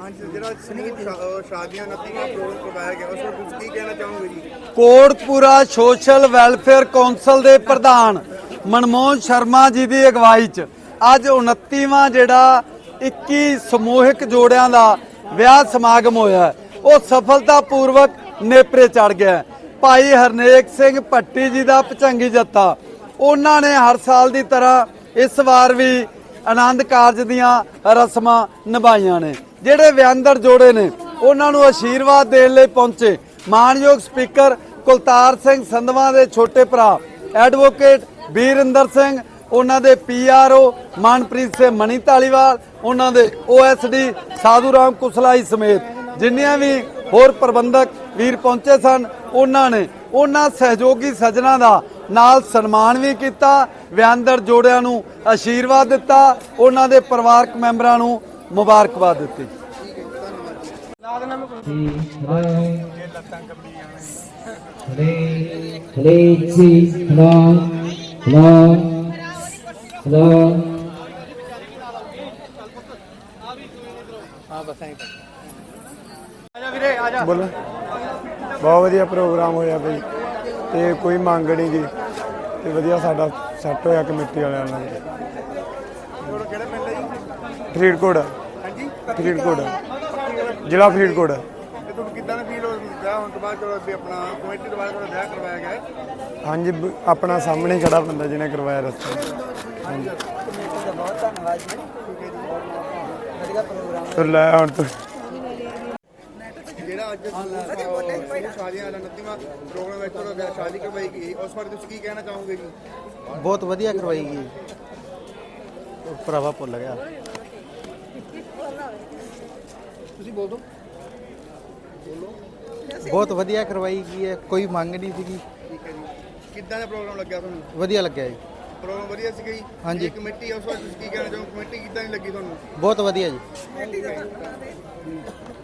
ਹਾਂਜੀ ਜਿਹੜਾ ਸਮੂਹ ਸ਼ਾਦੀਆਂ ਨਤੀਆਂ ਪ੍ਰੋਗਰਾਮ ਕਰਵਾਇਆ ਗਿਆ ਉਸ ਨੂੰ ਤੁਸੀਂ ਕੀ ਕਹਿਣਾ ਚਾਹੋਗੇ ਜੀ? ਕੋਟਪੂਰਾ ਸੋਸ਼ਲ ਵੈਲਫੇਅਰ ਕੌਂਸਲ ਦੇ ਪ੍ਰਧਾਨ ਮਨਮੋਹਨ ਸ਼ਰਮਾ ਜੀ ਦੀ ਅਗਵਾਈ 'ਚ ਅੱਜ 29ਵਾਂ ਜਿਹੜਾ 21 ਸਮੂਹਿਕ ਜੋੜਿਆਂ ਦਾ ਵਿਆਹ ਸਮਾਗਮ ਹੋਇਆ ਹੈ, ਉਹ ਸਫਲਤਾਪੂਰਵਕ ਨੇਪਰੇ ਚੜ ਗਿਆ ਭਾਈ ਹਰਨੇਕ ਸਿੰਘ ਭੱਟੀ ਜੀ ਦਾ ਪਚੰਗੀ ਜੱਥਾ ਉਹਨਾਂ ਨੇ ਹਰ ਸਾਲ ਦੀ ਤਰ੍ਹਾਂ ਇਸ ਵਾਰ ਵੀ ਆਨੰਦ ਕਾਰਜ ਦੀਆਂ ਰਸਮਾਂ ਨਿਭਾਈਆਂ ਨੇ। ਜਿਹੜੇ ਵਿਅੰਦਰ ਜੋੜੇ ਨੇ, ਉਹਨਾਂ ਨੂੰ ਆਸ਼ੀਰਵਾਦ ਦੇਣ ਲਈ ਪਹੁੰਚੇ। ਮਾਨਯੋਗ ਸਪੀਕਰ ਕੁਲਤਾਰ ਸਿੰਘ ਸੰਧਵਾ ਦੇ ਛੋਟੇ ਭਰਾ, ਐਡਵੋਕੇਟ ਵੀਰਿੰਦਰ ਸਿੰਘ, ਉਹਨਾਂ ਦੇ ਪੀਆਰਓ ਮਨਪ੍ਰੀਤ ਸਿੰਘ ਮਣੀ ਧਾਲੀਵਾਲ, ਉਹਨਾਂ ਦੇ ਓਐਸਡੀ ਸਾਧੂ ਰਾਮ ਕੁਸਲਾਈ ਸਮੇਤ ਜਿੰਨੀਆਂ ਵੀ ਹੋਰ ਪ੍ਰਬੰਧਕ ਵੀਰ ਪਹੁੰਚੇ ਸਨ, ਉਹਨਾਂ ਨੇ ਉਹਨਾਂ ਸਹਿਯੋਗੀ ਸੱਜਣਾ ਦਾ ਨਾਲ ਸਨਮਾਨ ਵੀ ਕੀਤਾ, ਵਿਆਂਦਰ ਜੋੜਿਆਂ ਨੂੰ ਆਸ਼ੀਰਵਾਦ ਦਿੱਤਾ, ਉਹਨਾਂ ਦੇ ਪਰਿਵਾਰਕ ਮੈਂਬਰਾਂ ਨੂੰ ਮੁਬਾਰਕਬਾਦ ਦਿੱਤੀ। Hare Hare Chi Ram Ram Ram ਬੋਲੋ। ਬਹੁਤ ਵਧੀਆ ਪ੍ਰੋਗਰਾਮ ਹੋਇਆ ਬਈ। ਤੇ ਕੋਈ ਮੰਗ ਨਹੀਂ ਗਈ ਤੇ ਵਧੀਆ ਸਾਡਾ ਸੈੱਟ ਹੋਇਆ ਕਮੇਟੀ ਵਾਲਿਆਂ ਨਾਲ। ਹੋਰ ਪਿੰਡ ਫਰੀਦਕੋਟ। ਹਾਂਜੀ? ਫਰੀਦਕੋਟ। ਜ਼ਿਲ੍ਹਾ ਫਰੀਦਕੋਟ। ਤੇ ਤੁਹਾਨੂੰ ਕਿੱਦਾਂ ਦਾ ਫੀਲ ਹੋ ਰਿਹਾ? ਹੁਣ ਤੋਂ ਬਾਅਦ ਚਲੋ ਵੀ ਆਪਣਾ ਕਮੇਟੀ ਦੁਆਰਾ ਤੁਹਾਡਾ ਵਿਆਹ ਕਰਵਾਇਆ ਗਿਆ ਹੈ। ਹਾਂਜੀ ਬ- ਆਪਣਾ ਸਾਹਮਣੇ ਹੀ ਖੜਾ ਬੰਦਾ ਜਿਹਨੇ ਕਰਵਾਇਆ ਰਸਤਾ। ਹਾਂਜੀ। ਤੇ ਲੈ ਹੁਣ ਤੂੰ। ਜਿਹੜਾ ਅੱਜ ਸਮੂਹ ਸ਼ਾਦੀਆਂ ਦਾ ਨਤੀਵਾਂ ਪ੍ਰੋਗਰਾਮ ਵਿੱਚ ਤੁਹਾਡਾ ਵਿਆਹ ਸ਼ਾਦੀ ਕਰਵਾਈ ਗਈ। ਉਸ ਬਾਰੇ ਤੁਸੀਂ ਕੀ ਕਹਿਣਾ ਚਾਹੋਗੇ ਜੀ? ਬਹੁਤ ਵਧੀਆ ਕਰਵਾਈ ਗਈ। ਉਹ ਭਰਾਵਾ ਭੁੱਲ ਗਿਆ। ਤੁਸੀਂ ਬੋਲ। ਦਿਓ ਬਹੁਤ ਵਧੀਆ ਕਰਵਾਈ ਗਈ ਹੈ ਕੋਈ ਮੰਗ ਨਹੀਂ ਸੀਗੀ। ਠੀਕ ਹੈ ਜੀ। ਕਿੱਦਾਂ ਦਾ ਪ੍ਰੋਗਰਾਮ ਲੱਗਿਆ ਤੁਹਾਨੂੰ? ਵਧੀਆ ਲੱਗਿਆ ਜੀ। ਪ੍ਰੋਗਰਾਮ ਵਧੀਆ ਸੀਗਾ ਜੀ? ਹਾਂਜੀ। ਇਹ ਕਮੇਟੀ ਉਸ ਬਾਰੇ ਤੁਸੀਂ ਕੀ ਕਹਿਣਾ ਚਾਹੋਗੇ? ਕਮੇਟੀ ਕਿੱਦਾਂ ਦੀ ਲੱਗੀ ਤੁਹਾਨੂੰ? ਬਹੁਤ ਵਧੀਆ ਜੀ।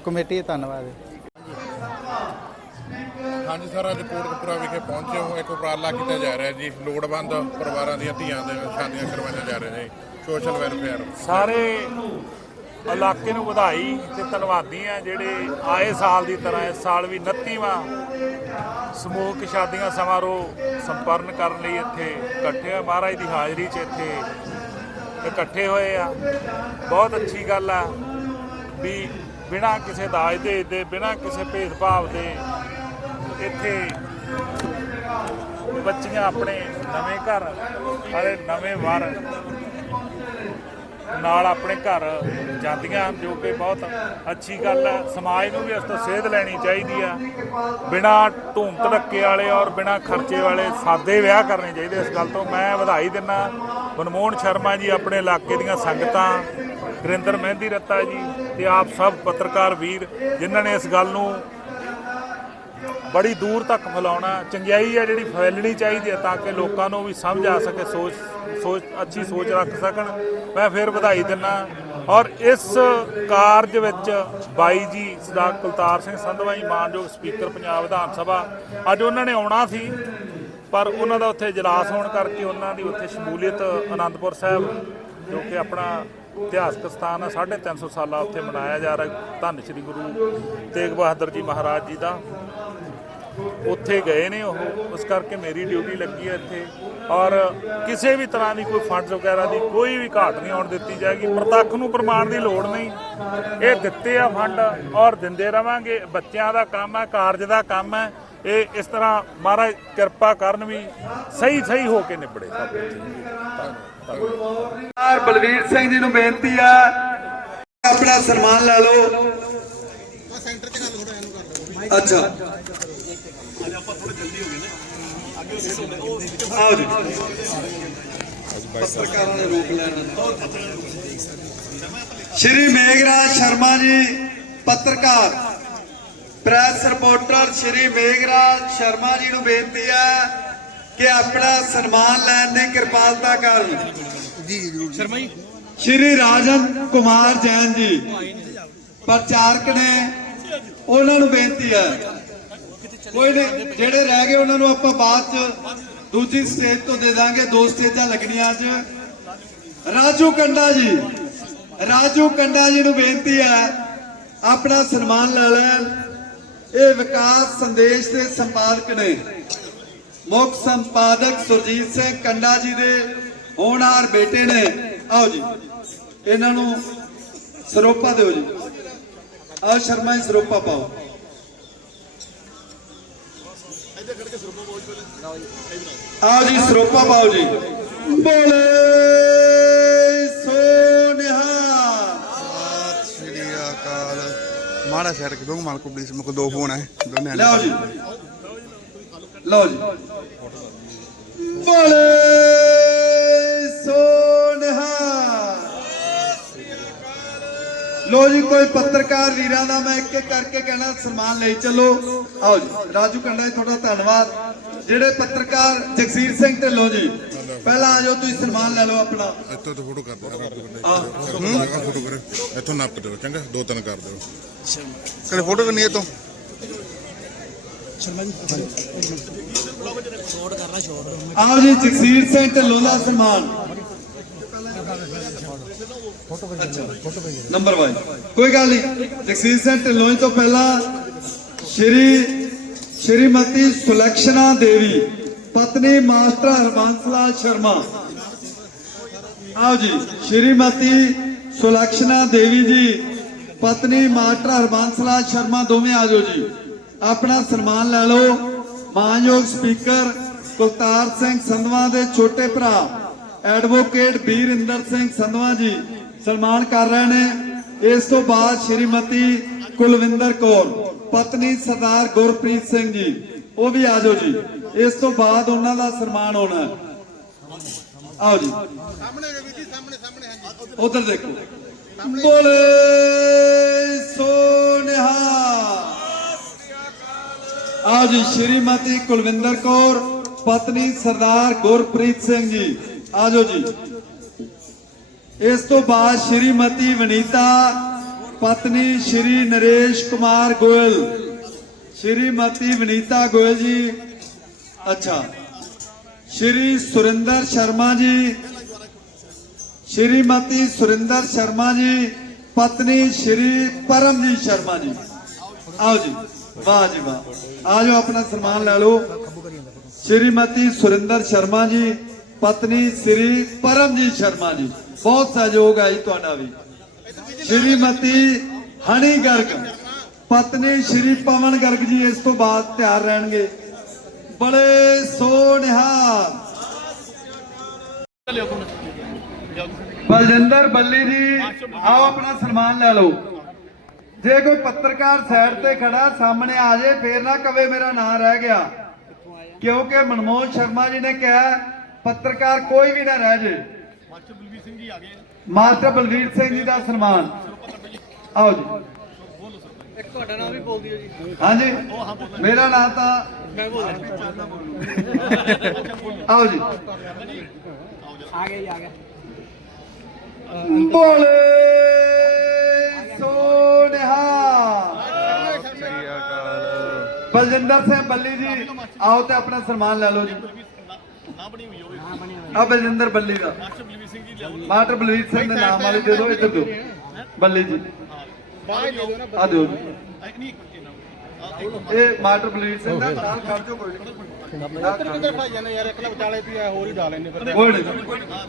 ਕਮੇਟੀ ਦਾ ਧੰਨਵਾਦ ਹੈ। ਹਾਂਜੀ ਸਰ ਅੱਜ ਕੋਟਕਪੂਰਾ ਵਿਖੇ ਪਹੁੰਚੇ ਹੋ। ਇੱਕ ਉਪਰਾਲਾ ਕੀਤਾ ਜਾ ਰਿਹਾ ਜੀ। ਲੋੜਵੰਦ ਪਰਿਵਾਰਾਂ ਦੀਆਂ ਧੀਆਂ ਦੇ ਸ਼ਾਦੀਆਂ ਕਰਵਾਈਆਂ ਜਾ ਰਹੀਆਂ ਜੀ। Social welfare. ਸਾਰੇ ਇਲਾਕੇ ਨੂੰ ਵਧਾਈ ਤੇ ਧੰਨਵਾਦੀ ਆ ਜਿਹੜੇ ਆਏ ਸਾਲ ਦੀ ਤਰ੍ਹਾਂ, ਇਸ ਸਾਲ ਵੀ 29ਵਾਂ ਸਮੂਹਕ ਸ਼ਾਦੀਆਂ ਸਮਾਰੋਹ ਸੰਪਰਨ ਕਰਨ ਲਈ ਇੱਥੇ ਇਕੱਠੇ ਆ ਮਹਾਰਾਜ ਦੀ ਹਾਜ਼ਰੀ 'ਚ ਇੱਥੇ ਇਕੱਠੇ ਹੋਏ ਆ। ਬਹੁਤ ਅੱਛੀ ਗੱਲ ਆ ਵੀ ਬਿਨਾਂ ਕਿਸੇ ਦਾਜ ਦੇ ਦੇ, ਬਿਨਾਂ ਕਿਸੇ ਭੇਦਭਾਵ ਦੇ ਇੱਥੇ ਬੱਚੀਆਂ ਆਪਣੇ ਨਵੇਂ ਘਰ ਵਾਲੇ ਨਵੇਂ ਵਰ ਨਾਲ ਆਪਣੇ ਘਰ ਜਾਂਦੀਆਂ ਹਨ, ਜੋ ਕਿ ਬਹੁਤ ਅੱਛੀ ਗੱਲ ਹੈ। ਸਮਾਜ ਨੂੰ ਵੀ ਇਸ ਤੋਂ ਸੇਧ ਲੈਣੀ ਚਾਹੀਦੀ ਆ ਬਿਨਾ ਧੂਮ ਧੜੱਕੇ ਵਾਲੇ ਔਰ ਬਿਨਾ ਖਰਚੇ ਵਾਲੇ ਸਾਦੇ ਵਿਆਹ ਕਰਨੇ ਚਾਹੀਦੇ ਇਸ ਗੱਲ ਤੋਂ। ਮੈਂ ਵਧਾਈ ਦਿੰਦਾ ਮਨਮੋਹਨ ਸ਼ਰਮਾ ਜੀ ਆਪਣੇ ਇਲਾਕੇ ਦੀਆਂ ਸੰਗਤਾਂ ਗੁਰਿੰਦਰ ਮਹਿੰਦੀ ਰੱਤਾ ਜੀ ਤੇ ਆਪ ਸਭ ਪੱਤਰਕਾਰ ਵੀਰ ਜਿਨ੍ਹਾਂ ਨੇ ਇਸ ਗੱਲ ਨੂੰ ਬੜੀ ਦੂਰ ਤੱਕ ਫੈਲਾਉਣਾ। ਚੰਗਿਆਈ ਹੈ ਜਿਹੜੀ ਫੈਲਣੀ ਚਾਹੀਦੀ ਹੈ ਤਾਂ ਕਿ ਲੋਕਾਂ ਨੂੰ ਵੀ ਸਮਝ ਆ ਸਕੇ ਸੋਚ ਸੋਚ ਅੱਛੀ ਸੋਚ ਰੱਖ ਸਕਣ। ਮੈਂ ਫਿਰ ਵਧਾਈ ਦਿੰਦਾ ਔਰ ਇਸ ਕਾਰਜ ਵਿੱਚ ਬਾਈ ਜੀ ਸਰਦਾਰ ਕੁਲਤਾਰ ਸਿੰਘ ਸੰਧਵਾ ਜੀ ਮਾਨਯੋਗ ਸਪੀਕਰ ਪੰਜਾਬ ਵਿਧਾਨ ਸਭਾ, ਅੱਜ ਉਹਨਾਂ ਨੇ ਆਉਣਾ ਸੀ, ਪਰ ਉਹਨਾਂ ਦਾ ਉੱਥੇ ਇਜਲਾਸ ਹੋਣ ਕਰਕੇ ਉਹਨਾਂ ਦੀ ਉੱਥੇ ਸ਼ਮੂਲੀਅਤ ਆਨੰਦਪੁਰ ਸਾਹਿਬ, ਜੋ ਕਿ ਆਪਣਾ ਇਤਿਹਾਸਕ ਸਥਾਨ ਹੈ 350 ਸਾਲਾ ਉੱਥੇ ਮਨਾਇਆ ਜਾ ਰਿਹਾ, ਧੰਨ ਸ੍ਰੀ ਗੁਰੂ ਤੇਗ ਬਹਾਦਰ ਜੀ ਮਹਾਰਾਜ ਜੀ ਦਾ। ਉੱਥੇ ਗਏ ਨੇ ਉਹ, ਉਸ ਕਰਕੇ ਮੇਰੀ ਡਿਊਟੀ ਲੱਗੀ ਹੈ ਇੱਥੇ। ਔਰ ਕਿਸੇ ਵੀ ਤਰ੍ਹਾਂ ਦੀ ਕੋਈ ਫੰਡਸ ਵਗੈਰਾ ਦੀ ਕੋਈ ਵੀ ਘਾਟ ਨਹੀਂ ਆਉਣ ਦਿੱਤੀ ਜਾਏਗੀ। ਪ੍ਰਤੱਖ ਨੂੰ ਪ੍ਰਮਾਣ ਦੀ ਲੋੜ ਨਹੀਂ। ਇਹ ਦਿੱਤੇ ਆ ਫੰਡ ਔਰ ਦਿੰਦੇ ਰਵਾਂਗੇ। ਬੱਚਿਆਂ ਦਾ ਕੰਮ ਹੈ ਕਾਰਜ ਦਾ ਕੰਮ ਹੈ। ਇਹ ਇਸ ਤਰ੍ਹਾਂ ਮਹਾਰਾਜ ਕਿਰਪਾ ਕਰਨ ਵੀ ਸਹੀ ਸਹੀ ਹੋ ਕੇ ਨਿਬੜੇ। ਸਰਦਾਰ ਬਲਵੀਰ ਸਿੰਘ ਜੀ ਨੂੰ ਬੇਨਤੀ ਹੈ ਆਪਣਾ ਸਨਮਾਨ ਲੈ ਲਓ। ਅੱਛਾ। ਆਓ ਜੀ ਪੱਤਰਕਾਰਾਂ ਨੇ ਰੋਕ ਲੈਣਾ ਸ਼੍ਰੀ ਮੇਘਰਾਜ ਸ਼ਰਮਾ ਜੀ ਪੱਤਰਕਾਰ ਪ੍ਰੈਸ ਰਿਪੋਰਟਰ ਸ਼੍ਰੀ ਮੇਘਰਾਜ ਸ਼ਰਮਾ ਜੀ ਨੂੰ ਬੇਨਤੀ ਹੈ ਕਿ ਆਪਣਾ ਸਨਮਾਨ ਲੈਣ ਦੀ ਕਿਰਪਾਲਤਾ ਕਰਨ। ਜੀ ਜੀ। ਸ਼ਰਮਾ ਜੀ। ਸ਼੍ਰੀ ਰਾਜਨ ਕੁਮਾਰ ਜੈਨ ਜੀ ਪ੍ਰਚਾਰਕ ਨੇ ਉਹਨਾਂ ਨੂੰ ਬੇਨਤੀ ਹੈ ਕੋਈ ਨਹੀਂ, ਜਿਹੜੇ ਰਹਿ ਗਏ ਉਹਨਾਂ ਨੂੰ ਆਪਾਂ ਬਾਅਦ ਚ ਦੂਜੀ ਸਟੇਜ ਤੋਂ ਦੇ ਦਾਂਗੇ, ਦੋ ਸਟੇਜਾਂ ਲੱਗਣੀਆਂ ਅੱਜ। ਰਾਜੂ ਕੰਡਾ ਜੀ, ਰਾਜੂ ਕੰਡਾ ਜੀ ਨੂੰ ਬੇਨਤੀ ਹੈ, ਆਪਣਾ ਸਨਮਾਨ ਲੈ ਲੈਣ ਇਹ ਵਿਕਾਸ ਸੰਦੇਸ਼ ਦੇ ਸੰਪਾਦਕ ਨੇ। ਮੁੱਖ ਸੰਪਾਦਕ ਸੁਰਜੀਤ ਸਿੰਘ ਕੰਡਾ ਜੀ ਦੇ ਹੋਣਹਾਰ ਬੇਟੇ ਨੇ। ਆਓ ਜੀ, ਇਹਨਾਂ ਨੂੰ ਸਰੋਪਾ ਦਿਓ ਜੀ। ਆਓ ਸ਼ਰਮਾ ਜੀ, ਸਰੋਪਾ ਪਾਓ। ਆਓ ਜੀ ਸਰੋਪਾ ਪਾਓ ਜੀ। ਬੋਲੇ ਸੋਨਿਹਾ। ਸ੍ਰੀ ਅਕਾਲ। ਮਾੜਾ ਸਾਈਡ ਕੇ ਦੋ ਮਾਲਕੋ ਪਲੀਜ਼ ਮੇਰੇ ਕੋਲ ਦੋ ਫੋਨ ਹੈ ਦੋਨੇ ਲਓ ਜੀ। ਲਓ ਜੀ। ਬੋਲੇ ਲੋ ਜੀ ਕੋਈ ਪੱਤਰਕਾਰ ਵੀਰਾਂ ਦਾ ਮੈਂ ਇੱਕ ਇੱਕ ਕਰਕੇ ਕਹਿਣਾ ਸਨਮਾਨ ਲਈ। ਚੱਲੋ ਆਓ ਜੀ ਰਾਜੂ ਕੰਡਾ ਜੀ ਤੁਹਾਡਾ ਧੰਨਵਾਦ। ਜਿਹੜੇ ਪੱਤਰਕਾਰ ਜਗਸੀਰ ਸਿੰਘ ਢਿੱਲੋਂ ਜੀ ਪਹਿਲਾਂ ਆ ਜਾਓ ਤੁਸੀਂ ਸਨਮਾਨ ਲੈ ਲਓ ਆਪਣਾ। ਇੱਥੋਂ ਤੋਂ ਫੋਟੋ ਕਰ ਦਿਓ ਹੂੰ ਫੋਟੋ ਕਰੇ ਇੱਥੋਂ ਨੱਪ ਦਿਓ ਚੰਗਾ ਦੋ ਤਿੰਨ ਕਰ ਦਿਓ। ਕਦੇ ਫੋਟੋ ਕਰਨੀ ਹੈ ਤੋਂ ਆਓ ਜੀ ਜਗਸੀਰ ਸਿੰਘ ਢਿੱਲੋਂ ਦਾ ਸਨਮਾਨ। ਨੰਬਰ 1 ਕੋਈ ਗੱਲ ਨਹੀਂ। ਜਗਸੀਰ ਸਿੰਘ ਢਿੱਲੋਂ ਤੋਂ ਪਹਿਲਾਂ ਸ਼੍ਰੀ, ਸ਼੍ਰੀਮਤੀ ਸੁਲਕਸ਼ਨਾ ਦੇਵੀ, ਪਤਨੀ ਮਾਸਟਰ ਹਰਬੰਸ ਲਾਲ ਸ਼ਰਮਾ। ਆਓ ਜੀ, ਸ਼੍ਰੀਮਤੀ ਸੁਲਕਸ਼ਨਾ ਦੇਵੀ ਜੀ, ਪਤਨੀ ਮਾਸਟਰ ਹਰਬੰਸ ਲਾਲ ਸ਼ਰਮਾ ਦੋਵੇਂ ਆ ਜੀ। ਆਪਣਾ ਸਨਮਾਨ ਲੈ ਲਓ। ਮਾਨਯੋਗ ਸਪੀਕਰ ਕੁਲਤਾਰ ਸਿੰਘ ਸੰਧਵਾ ਦੇ ਛੋਟੇ ਭਰਾ, ਐਡਵੋਕੇਟ ਵੀਰਿੰਦਰ ਸਿੰਘ ਸੰਧਵਾ ਜੀ। ਸਨਮਾਨ ਕਰ ਰਹੇ ਨੇ। ਇਸ ਤੋਂ ਬਾਅਦ ਸ਼੍ਰੀਮਤੀ ਕੁਲਵਿੰਦਰ ਕੌਰ ਪਤਨੀ ਸਰਦਾਰ ਗੁਰਪ੍ਰੀਤ ਸਿੰਘ ਜੀ ਉਹ ਵੀ ਆ ਜਾਓ ਜੀ। ਇਸ ਤੋਂ ਬਾਅਦ ਉਹਨਾਂ ਦਾ ਸਨਮਾਨ ਹੋਣਾ ਆਓ ਜੀ। ਉਧਰ ਦੇਖੋ। ਬੋਲੇ ਸੋਨਿਹਾ। ਆਓ ਜੀ ਸ਼੍ਰੀਮਤੀ ਕੁਲਵਿੰਦਰ ਕੌਰ ਪਤਨੀ ਸਰਦਾਰ ਗੁਰਪ੍ਰੀਤ ਸਿੰਘ ਜੀ ਆ ਜਾਓ ਜੀ। ਇਸ ਤੋਂ ਬਾਅਦ ਸ਼੍ਰੀਮਤੀ ਵਨੀਤਾ, ਪਤਨੀ ਸ਼੍ਰੀ ਨਰੇਸ਼ ਕੁਮਾਰ ਗੋਇਲ। ਸ਼੍ਰੀਮਤੀ ਵਨੀਤਾ ਗੋਇਲ ਜੀ, ਅੱਛਾ। ਸ਼੍ਰੀ ਸੁਰਿੰਦਰ ਸ਼ਰਮਾ ਜੀ, ਸ਼੍ਰੀਮਤੀ ਸੁਰਿੰਦਰ ਸ਼ਰਮਾ ਜੀ, ਪਤਨੀ ਸ਼੍ਰੀ ਪਰਮਜੀਤ ਸ਼ਰਮਾ ਜੀ। ਆਓ ਜੀ, ਵਾਹ ਜੀ ਵਾਹ। ਆ ਜਾਓ ਆਪਣਾ ਸਨਮਾਨ ਲੈ ਲਓ। ਸ਼੍ਰੀਮਤੀ ਸੁਰਿੰਦਰ ਸ਼ਰਮਾ ਜੀ ਪਤਨੀ ਸ਼੍ਰੀ ਪਰਮਜੀਤ ਸ਼ਰਮਾ ਜੀ। ਬਹੁਤ ਸਹਿਯੋਗ ਹੈ ਜੀ ਤੁਹਾਡਾ ਵੀ। ਸ਼੍ਰੀਮਤੀ ਹਣੀ ਗਰਗ। ਪਤਨੀ ਸ਼੍ਰੀ ਪਵਨ ਗਰਗ ਜੀ ਇਸ ਤੋਂ ਬਾਅਦ ਤਿਆਰ ਰਹਿਣਗੇ। ਬੜੇ ਸੋਨਿਹਾਰ ਬਲਜਿੰਦਰ ਬੱਲੀ ਜੀ, ਆਓ ਆਪਣਾ ਸਨਮਾਨ ਲੈ ਲਓ। ਜੇ ਕੋਈ ਪੱਤਰਕਾਰ ਸਾਈਡ ਤੇ ਖੜਾ, ਸਾਹਮਣੇ ਆ ਜੇ, ਫੇਰ ਨਾ ਕਵੇ ਮੇਰਾ ਨਾਂ ਰਹਿ ਗਿਆ। ਕਿਉਂਕਿ ਮਨਮੋਹਨ ਸ਼ਰਮਾ ਜੀ ਨੇ ਕਿਹਾ ਪੱਤਰਕਾਰ ਕੋਈ ਵੀ ਨਾ ਰਹਿ ਜੇ। ਮਾਸਟਰ ਬਲਵੀਰ ਸਿੰਘ ਜੀ ਦਾ ਸਨਮਾਨ। ਆਓ ਜੀ। ਇੱਕ ਤੁਹਾਡਾ ਨਾਮ ਵੀ ਬੋਲ ਦਿਓ ਜੀ। ਹਾਂਜੀ। ਮੇਰਾ ਨਾਮ ਤਾਂ ਆਓ ਜੀ। ਆ ਜੀ ਆ ਬੋਲੇ ਸੋਨਿਹਾ। ਬਲਜਿੰਦਰ ਸਿੰਘ ਬੱਲੀ ਜੀ ਆਓ ਤੇ ਆਪਣਾ ਸਨਮਾਨ ਲੈ ਲਓ ਜੀ। ਆ ਬਲਜਿੰਦਰ ਬੱਲੀ ਦਾ। ਮਾਸਟਰ ਬਲਵੀਰ ਸਿੰਘ ਦੇ ਨਾਮ ਵਾਲੇ ਦੇ ਦਿਓ ਇੱਧਰ ਦਿਓ। ਬੱਲੀ ਜੀ। ਆ ਦਿਓ ਜੀ। ਇਹ ਮਾਸਟਰ ਬਲਵੀਰ ਸਿੰਘ ਦਾ। ਨਾਲ ਖੜ ਜਾਓ ਕੋਈ ਕਿੱਧਰ ਭਾਈ ਜਾਂਦੇ ਯਾਰ ਇੱਕ ਨਾ ਵਿਚਾਲੇ ਵੀ ਆ ਹੋਰ ਹੀ ਡਾ ਲੈਣੇ ਫਿਰ। ਕੋਈ ਨਹੀਂ।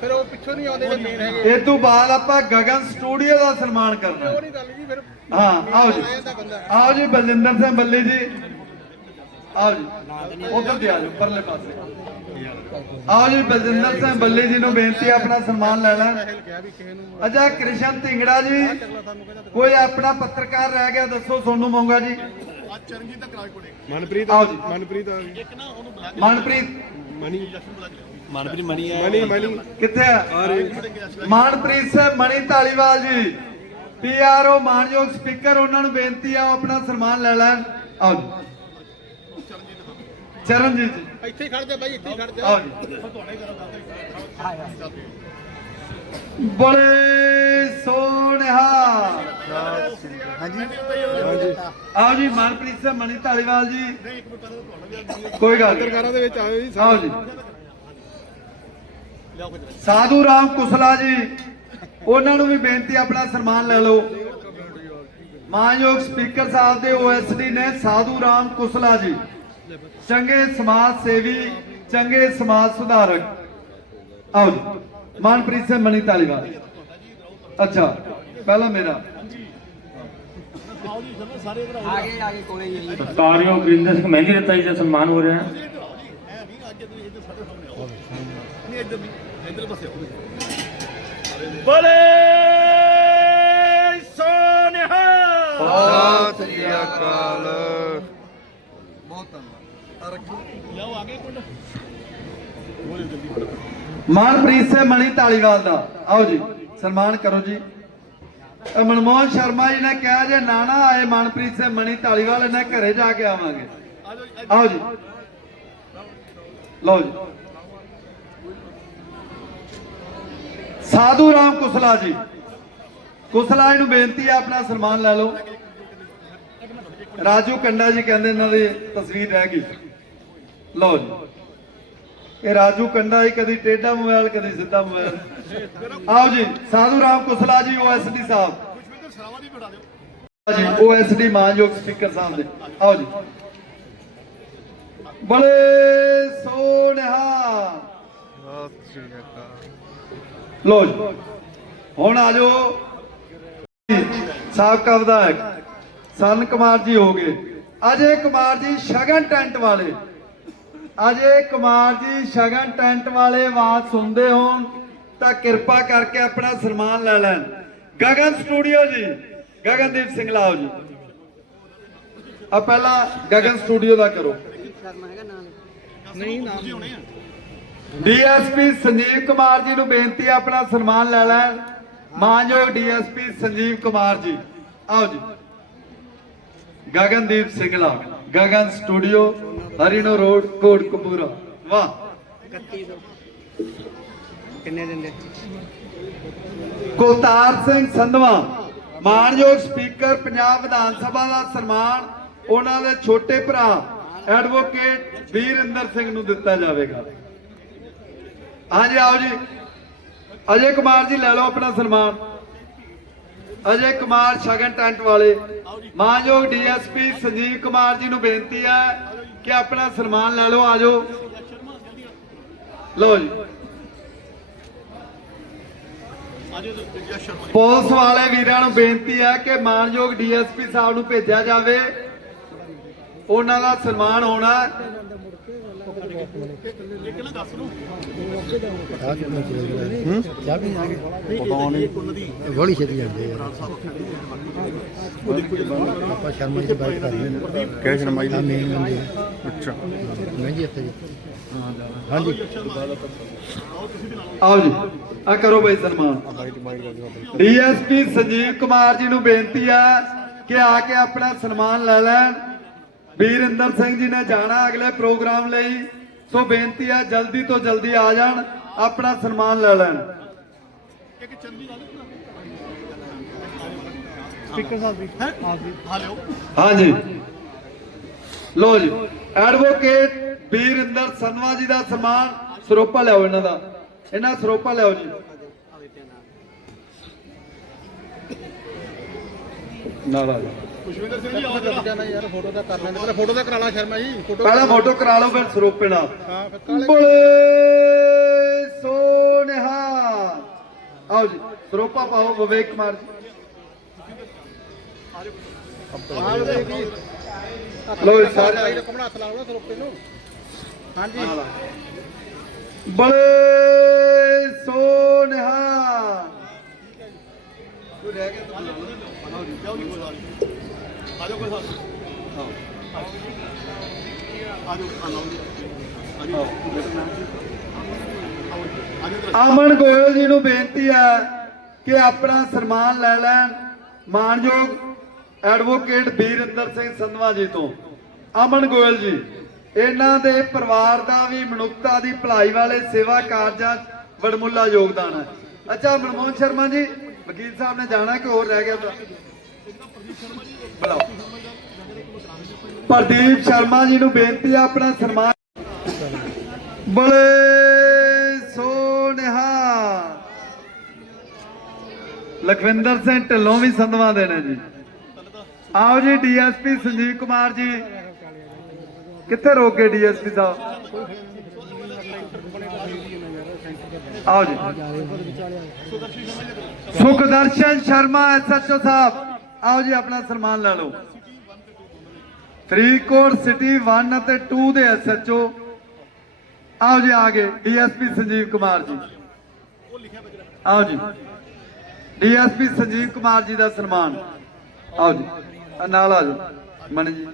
ਫਿਰ ਉਹ ਪਿੱਛੋਂ ਨਹੀਂ ਆਉਂਦੇ ਜਿਹੜੇ ਮੇਨ ਹੈਗੇ। ਇਹ ਤੋਂ ਬਾਅਦ ਆਪਾਂ ਗਗਨ ਸਟੂਡੀਓ ਦਾ ਸਨਮਾਨ ਕਰਨਾ ਉਹ ਨਹੀਂ ਗੱਲ ਜੀ ਫਿਰ ਹਾਂ ਆਓ ਜੀ। ਇਹਦਾ ਬੰਦਾ। ਆਓ ਜੀ ਬਲਜਿੰਦਰ ਸਿੰਘ ਬੱਲੀ ਜੀ। ਆਓ ਜੀ। ਉਧਰ ਤੇ ਆ ਜਾਓ ਪਰਲੇ ਪਾਸੇ। ਆਓ ਜੀ ਬਲਜਿੰਦਰ ਸਿੰਘ ਬੱਲੀ ਜੀ ਨੂੰ ਬੇਨਤੀ ਹੈ ਆਪਣਾ ਸਨਮਾਨ ਲੈ ਲੈਣ। ਕਿਹਾ ਵੀ ਕਿਸੇ ਨੂੰ ਅਜਾ ਕ੍ਰਿਸ਼ਨ ਢਿੰਗੜਾ ਜੀ ਕੋਈ ਆਪਣਾ ਪੱਤਰਕਾਰ ਰਹਿ ਗਿਆ ਦੱਸੋ ਸੋਨੂੰ ਮੋਂਗਾ ਜੀ। ਮਨਪ੍ਰੀਤ ਆਓ ਜੀ ਮਨਪ੍ਰੀਤ ਮਨਪ੍ਰੀਤ। ਮਨਪ੍ਰੀਤ ਮਣੀ ਹੈ ਮਨੀ ਮਨੀ। ਕਿੱਥੇ ਆ? ਮਾਨਪ੍ਰੀਤ ਸਿੰਘ ਮਣੀ ਢਾਲੀਵਾਲ ਜੀ। ਪੀਆਰਓ ਮਾਨਯੋਗ ਸਪੀਕਰ ਉਹਨਾਂ ਨੂੰ ਬੇਨਤੀ ਆ ਉਹ ਆਪਣਾ ਸਨਮਾਨ ਲੈ ਲੈਣ। ਆਓ ਜੀ। ਚਰਨਜੀਤ ਜੀ। ਇੱਥੇ ਹੀ ਖੜ ਜਾ ਬਾਈ ਇੱਥੇ ਹੀ ਖੜ ਜਾ। ਆਓ ਜੀ। ਬੜੇ ਸੋਹਣਿਆ। ਹਾਂਜੀ। ਆਓ ਜੀ ਮਨਪ੍ਰੀਤ ਸਿੰਘ ਮਣੀ ਢਾਲੀਵਾਲ ਜੀ। ਕੋਈ ਗੱਲ ਨਹੀਂ। ਦੇ ਵਿੱਚ ਆਏ ਜੀ। ਆਓ ਜੀ। ਸਾਧੂ ਰਾਮ ਕੁਸਲਾ ਜੀ ਉਹਨਾਂ ਨੂੰ ਵੀ ਬੇਨਤੀ ਆਪਣਾ ਸਨਮਾਨ ਲੈ ਲਓ। ਮਾਨਯੋਗ ਸਪੀਕਰ ਸਾਹਿਬ ਦੇ ਓਐਸਡੀ ਨੇ ਸਾਧੂ ਰਾਮ ਕੁਸਲਾ ਜੀ। ਚੰਗੇ ਸਮਾਜ ਸੇਵੀ ਚੰਗੇ ਸਮਾਜ ਸੁਧਾਰਕ। ਆਓ ਜੀ ਮਨਪ੍ਰੀਤ ਸਿੰਘ ਮਣੀ ਤਾਲੀਵਾਲ ਅੱਛਾ ਪਹਿਲਾ ਮੇਰਾ। ਸਤਿਕਾਰਯੋਗ ਗੁਰਿੰਦਰ ਸਿੰਘ ਮਹਿੰਦੀ ਰੱਤਾ ਜੀ ਦਾ ਸਨਮਾਨ ਹੋ ਰਿਹਾ। ਹੈ ਬਲੇ ਸੋਨਿਹਾ ਸਤਿ ਸ੍ਰੀ ਅਕਾਲ। ਮਨਪ੍ਰੀਤ ਸਿੰਘ ਮਣੀ ਢਾਲੀਵਾਲ ਦਾ। ਆਓ ਜੀ, ਸਨਮਾਨ ਕਰੋ ਜੀ। ਮਨਮੋਹਨ ਸ਼ਰਮਾ ਜੀ ਨੇ ਕਿਹਾ ਜੇ ਨਾ ਆਏ ਮਨਪ੍ਰੀਤ ਸਿੰਘ ਮਣੀ ਢਾਲੀਵਾਲ ਇਹਨਾਂ ਘਰੇ ਜਾ ਕੇ ਆਵਾਂਗੇ। ਆਓ ਜੀ। ਲਓ ਜੀ। ਸਾਧੂ ਰਾਮ ਕੁਸਲਾ ਜੀ। ਕੁਸਲਾ ਜੀ ਨੂੰ ਬੇਨਤੀ ਹੈ ਆਪਣਾ ਸਨਮਾਨ ਲੈ ਲਓ। ਰਾਜੂ ਕੰਡਾ ਜੀ ਕਹਿੰਦੇ ਇਹਨਾਂ ਦੀ ਤਸਵੀਰ ਰਹਿ ਗਈ। ਲਓ ਜੀ। ਇਹ ਰਾਜੂ ਕੰਡਾ ਹੀ ਕਦੀ ਟੇਢਾ ਮੋਬਾਈਲ, ਕਦੀ ਸਿੱਧਾ ਮੋਬਾਈਲ। ਆਓ ਜੀ, ਸਾਧੂ ਰਾਮ ਕੁਸਲਾ ਜੀ ਓਐਸਡੀ ਸਾਹਿਬ। ਜੀ ਓਐਸਡੀ ਮਾਨਯੋਗ ਸਪੀਕਰ ਸਾਹਿਬ ਦੇ। ਆਓ ਜੀ। ਬੜੇ ਸੋਨਿਹਾ ਲੋ ਜੀ। ਹੁਣ ਆ ਜਾਓ। ਸਾਬਕਾ ਵਿਧਾਇਕ ਸਰਨ ਕੁਮਾਰ ਜੀ ਹੋ ਗਏ। ਅਜੇ ਕੁਮਾਰ ਜੀ ਸ਼ਗਨ ਟੈਂਟ ਵਾਲੇ। ਅਜੇ ਕੁਮਾਰ ਜੀ ਸ਼ਗਨ ਟੈਂਟ ਵਾਲੇ ਆਵਾਜ਼ ਸੁਣਦੇ ਹੋਣ ਤਾਂ ਕਿਰਪਾ ਕਰਕੇ ਆਪਣਾ ਸਨਮਾਨ ਲੈ ਲੈਣ। ਗਗਨ ਸਟੂਡੀਓ ਜੀ ਗਗਨਦੀਪ ਸਿੰਘ ਲਾਓ ਜੀ। ਆ ਪਹਿਲਾਂ ਗਗਨ ਸਟੂਡੀਓ ਦਾ ਕਰੋ। ਡੀਐਸਪੀ ਸੰਜੀਵ ਕੁਮਾਰ ਜੀ ਨੂੰ ਬੇਨਤੀ ਆਪਣਾ ਸਨਮਾਨ ਲੈ ਲੈਣ। ਮਾਨਯੋਗ ਡੀਐਸਪੀ ਸੰਜੀਵ ਕੁਮਾਰ ਜੀ। ਆਓ ਜੀ। ਗਗਨਦੀਪ ਸਿੰਘਲਾ ਗਗਨ ਸਟੂਡੀਓ। ਹਰੀਨੋ ਰੋਡ ਕੋਟਕਪੂਰਾ ਵਾਹ। ਕਿੰਨੇ ਦਿੰਦੇ ਕੁਲਤਾਰ ਸਿੰਘ ਸੰਧਵਾ ਮਾਨਯੋਗ ਸਪੀਕਰ ਪੰਜਾਬ ਵਿਧਾਨ ਸਭਾ ਦਾ ਸਨਮਾਨ ਉਹਨਾਂ ਦੇ ਛੋਟੇ ਭਰਾ ਐਡਵੋਕੇਟ ਵੀਰਿੰਦਰ ਸਿੰਘ ਨੂੰ ਦਿੱਤਾ ਜਾਵੇਗਾ। ਹਾਂਜੀ ਆਓ ਜੀ। ਅਜੇ ਕੁਮਾਰ ਜੀ ਲੈ ਲਓ ਆਪਣਾ ਸਨਮਾਨ। ਅਜੇ ਕੁਮਾਰ ਸ਼ਗਨ ਟੈਂਟ ਵਾਲੇ। ਮਾਨਯੋਗ ਡੀਐਸਪੀ ਸੰਜੀਵ ਕੁਮਾਰ ਜੀ ਨੂੰ ਬੇਨਤੀ ਹੈ ਕਿ ਆਪਣਾ ਸਨਮਾਨ ਲੈ ਲਓ ਆਜੋ ਲਓ ਜੀ। ਪੁਲਿਸ ਵਾਲੇ ਵੀਰਾਂ ਨੂੰ ਬੇਨਤੀ ਹੈ ਕਿ ਮਾਨਯੋਗ ਡੀਐਸਪੀ ਸਾਹਿਬ ਨੂੰ ਭੇਜਿਆ ਜਾਵੇ। ਉਹਨਾਂ ਦਾ ਸਨਮਾਨ ਹੋਣਾ ਹੈ। ਗੋਲੀ ਛੇਤੀ ਜਾਂਦੇ ਯਾਰ ਆਪਾਂ ਸ਼ਰਮਾ ਜੀ ਦੀ ਬਾਈਕ ਕਰ ਰਹੇ ਨੇ ਕਿਹੜੇ ਸ਼ਰਮਾ ਜੀ ਆ ਮੇਨ ਬੰਦੇ ਅੱਛਾ। ਮਹਿੰਦੀ ਇੱਥੇ ਜੀ। ਹਾਂਜੀ। ਆਓ ਜੀ ਆ ਕਰੋ ਬਈ ਸਨਮਾਨ। ਡੀਐਸਪੀ ਸੰਜੀਵ ਕੁਮਾਰ ਜੀ ਨੂੰ ਬੇਨਤੀ ਹੈ ਕਿ ਆ ਕੇ ਆਪਣਾ ਸਨਮਾਨ ਲੈ ਲੈਣ। ਵੀਰਿੰਦਰ ਸਿੰਘ ਜੀ ਨੇ ਜਾਣਾ ਅਗਲੇ ਪ੍ਰੋਗਰਾਮ ਲਈ। ਸੋ ਬੇਨਤੀ ਹੈ ਜਲਦੀ ਤੋਂ ਜਲਦੀ ਆ ਜਾਣ ਆਪਣਾ ਸਨਮਾਨ ਲੈ ਲੈਣ। ਹਾਂਜੀ ਲੋ ਜੀ। ਐਡਵੋਕੇਟ ਵੀਰਿੰਦਰ ਸੰਧਵਾ ਜੀ ਦਾ ਸਨਮਾਨ ਸਰੋਪਾ ਲਿਆਓ ਇਹਨਾਂ ਦਾ। ਇਹਨਾਂ ਸਰੋਪਾ ਲਿਆਓ ਜੀ। ਨਾਲ ਆ ਯਾਰ ਫੋਟੋ ਤਾਂ ਕਰ ਲੈਂਦੇ। ਪਰ ਫੋਟੋ ਤਾਂ ਕਰਾ ਲਾ ਸ਼ਰਮਾ ਜੀ। ਫੋਟੋ ਪਹਿਲਾਂ ਫੋਟੋ ਕਰਾ ਲਓ ਫਿਰ ਸਰੋਪੇ ਨਾਲ। ਹਾਂ ਫਿਰ ਕਾਲੇ ਬੋਲੇ ਸੋਨਿਹਾ। ਆਓ ਜੀ ਸਰੋਪਾ ਪਾਓ ਵਿਵੇਕ ਕੁਮਾਰ ਜੀ। ਲੋ ਜੀ। ਸਾਰੇ ਭਾਈ ਦਾ ਕਮਣਾ ਹੱਥ ਲਾਉਣਾ ਸਰੋਪੇ ਨੂੰ। ਹਾਂਜੀ। ਬੜੇ ਸੋਨਿਹਾ। ਤੂੰ ਰਹਿ ਗਿਆ ਤਾਂ ਬੁਲਾ ਅਮਨ ਗੋਇਲ ਜੀ ਨੂੰ ਬੇਨਤੀ ਹੈ ਕਿ ਆਪਣਾ ਸਨਮਾਨ ਲੈ ਲੈਣ। ਮਾਨਯੋਗ ਐਡਵੋਕੇਟ ਵੀਰਿੰਦਰ ਸਿੰਘ ਸੰਧਵਾ ਜੀ ਤੋਂ। ਅਮਨ ਗੋਇਲ ਜੀ ਇਹਨਾਂ ਦੇ ਪਰਿਵਾਰ ਦਾ ਵੀ ਮਨੁੱਖਤਾ ਦੀ ਭਲਾਈ ਵਾਲੇ ਸੇਵਾ ਕਾਰਜਾਂ 'ਚ ਵਡਮੁੱਲਾ ਯੋਗਦਾਨ ਹੈ। ਅੱਛਾ ਮਨਮੋਹਨ ਸ਼ਰਮਾ ਜੀ ਵਕੀਲ ਸਾਹਿਬ ਨੇ ਜਾਣਾ ਕਿ ਹੋਰ ਰਹਿ ਗਿਆ ਪ੍ਰਦੀਪ ਸ਼ਰਮਾ ਜੀ ਨੂੰ ਬੇਨਤੀ ਆ ਆਪਣਾ ਸਨਮਾਨ। ਬੜੇ ਸੋਨਿਹਾ ਲਖਵਿੰਦਰ ਸਿੰਘ ਢਿੱਲੋਂ ਵੀ ਸੰਧਵਾ ਦੇ ਜੀ। ਆਓ ਜੀ, ਡੀਐਸਪੀ ਸੰਜੀਵ ਕੁਮਾਰ ਜੀ। ਕਿੱਥੇ ਰੋਕ ਗਏ ਡੀਐਸਪੀ ਸਾਹਿਬ? ਆਓ ਜੀ। ਸੁਖਦਰਸ਼ਨ ਸ਼ਰਮਾ ਐਸਐਚਓ ਸਾਹਿਬ। ਆਓ ਜੀ, ਆਪਣਾ ਸਨਮਾਨ ਲੈ ਲਓ। ਫਰੀਦਕੋਟ ਸਿਟੀ 1 ਅਤੇ 2 ਦੇ ਐਸਐਚਓ ਆਓ ਜੀ, ਆ ਗਏ। ਡੀਐਸਪੀ ਸੰਜੀਵ ਕੁਮਾਰ ਜੀ। ਆਓ ਜੀ। ਡੀਐਸਪੀ ਸੰਜੀਵ ਕੁਮਾਰ ਜੀ ਦਾ ਸਨਮਾਨ। ਆਓ ਜੀ ਨਾਲ ਆ ਜਾਓ। ਮਨ ਜੀ।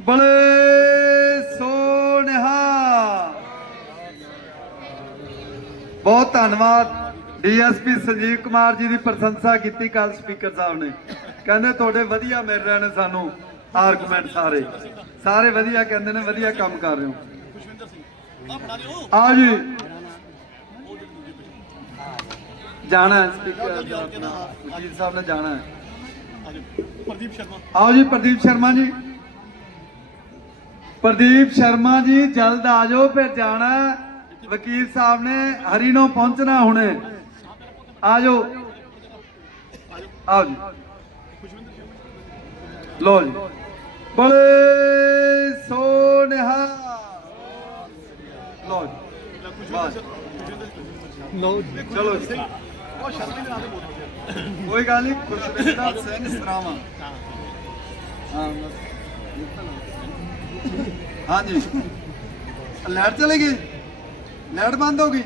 ਬੜੇ ਸੋਨਿਹਾ ਬਹੁਤ ਧੰਨਵਾਦ। ਡੀਐਸਪੀ ਸੰਜੀਵ ਕੁਮਾਰ ਜੀ ਦੀ ਪ੍ਰਸ਼ੰਸਾ ਕੀਤੀ ਕੱਲ ਸਪੀਕਰ ਸਾਹਿਬ ਨੇ। ਕਹਿੰਦੇ ਤੁਹਾਡੇ ਵਧੀਆ ਮਿਲ ਰਹੇ ਨੇ ਸਾਨੂੰ ਆਰਗੂਮੈਂਟ ਸਾਰੇ। ਸਾਰੇ ਵਧੀਆ ਕਹਿੰਦੇ ਨੇ ਵਧੀਆ ਕੰਮ ਕਰ ਰਹੇ ਹੋ। ਆਓ ਜੀ। ਜਾਣਾ ਸਪੀਕਰ ਵਕੀਲ ਸਾਹਿਬ ਨੇ ਜਾਣਾ ਪ੍ਰਦੀਪ ਸ਼ਰਮਾ। ਆਓ ਜੀ ਪ੍ਰਦੀਪ ਸ਼ਰਮਾ ਜੀ। ਪ੍ਰਦੀਪ ਸ਼ਰਮਾ ਜੀ ਜਲਦ ਆ ਜਾਓ ਫਿਰ ਜਾਣਾ। ਵਕੀਲ ਸਾਹਿਬ ਨੇ ਹਰੀਨੋ ਪਹੁੰਚਣਾ ਹੁਣੇ। ਆ ਜਾਓ। ਆਓ ਜੀ। ਲੋ ਜੀ। ਬੜੇ ਸੋਨਿਹਾ ਲੋ ਜੀ। ਲੋ ਜੀ। ਚਲੋ ਜੀ। ਕੋਈ ਗੱਲ ਨਹੀਂ ਖੁਸ਼ਵਿੰਦਰ ਸਿੰਘ ਸਰਾਵਾ। ਹਾਂ ਬਸ। ਹਾਂਜੀ। ਲਾਈਟ ਚਲੇ ਗਈ? ਲਾਈਟ ਬੰਦ ਹੋ ਗਈ?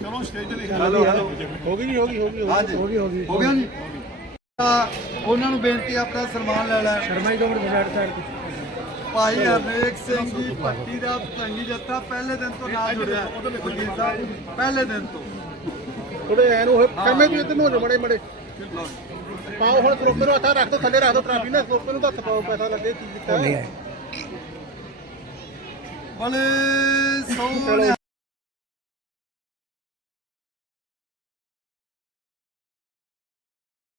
ਚਲੋ ਸਟੇਜ ਤੇ ਹੈਲੋ ਹੈਲੋ ਹੋ ਗਈ ਹੋ ਗਈ ਹੋ ਗਈ ਹਾਂਜੀ। ਹੋ ਗਈ ਹੋ ਗਈ। ਹੋ ਗਿਆ ਜੀ। ਤਾਂ ਉਹਨਾਂ ਨੂੰ ਬੇਨਤੀ ਆਪਣਾ ਸਨਮਾਨ ਲੈ ਲੈ Sharma ji government side side ਭਾਈ ਹਰਨੇਕ ਸਿੰਘ ਜੀ ਪੱਟੀ ਦਾ ਚੰਗੀ ਜੱਥਾ ਪਹਿਲੇ ਦਿਨ ਤੋਂ ਨਾਲ ਜੁੜਿਆ। ਪਹਿਲੇ ਦਿਨ ਤੋਂ। ਥੋੜੇ ਐਨ ਹੋਏ। ਕਰਮੇ ਵੀ ਇੱਧਰ ਨੂੰ ਮੜੇ ਮੜੇ। ਪਾਓ ਹੁਣ ਸਰੋਪੇ ਨੂੰ ਹੱਥਾਂ ਰੱਖ ਦੋ ਥੱਲੇ ਰੱਖ ਦੋ ਟਰਾਫੀ ਨਾ। ਸਰੋਪੇ ਨੂੰ ਹੱਥ ਪਾਓ ਪੈਸਾ ਲੱਗੇ ਕੀ ਕੀਤਾ? ਬਲੇ ਸੋਹਣੇ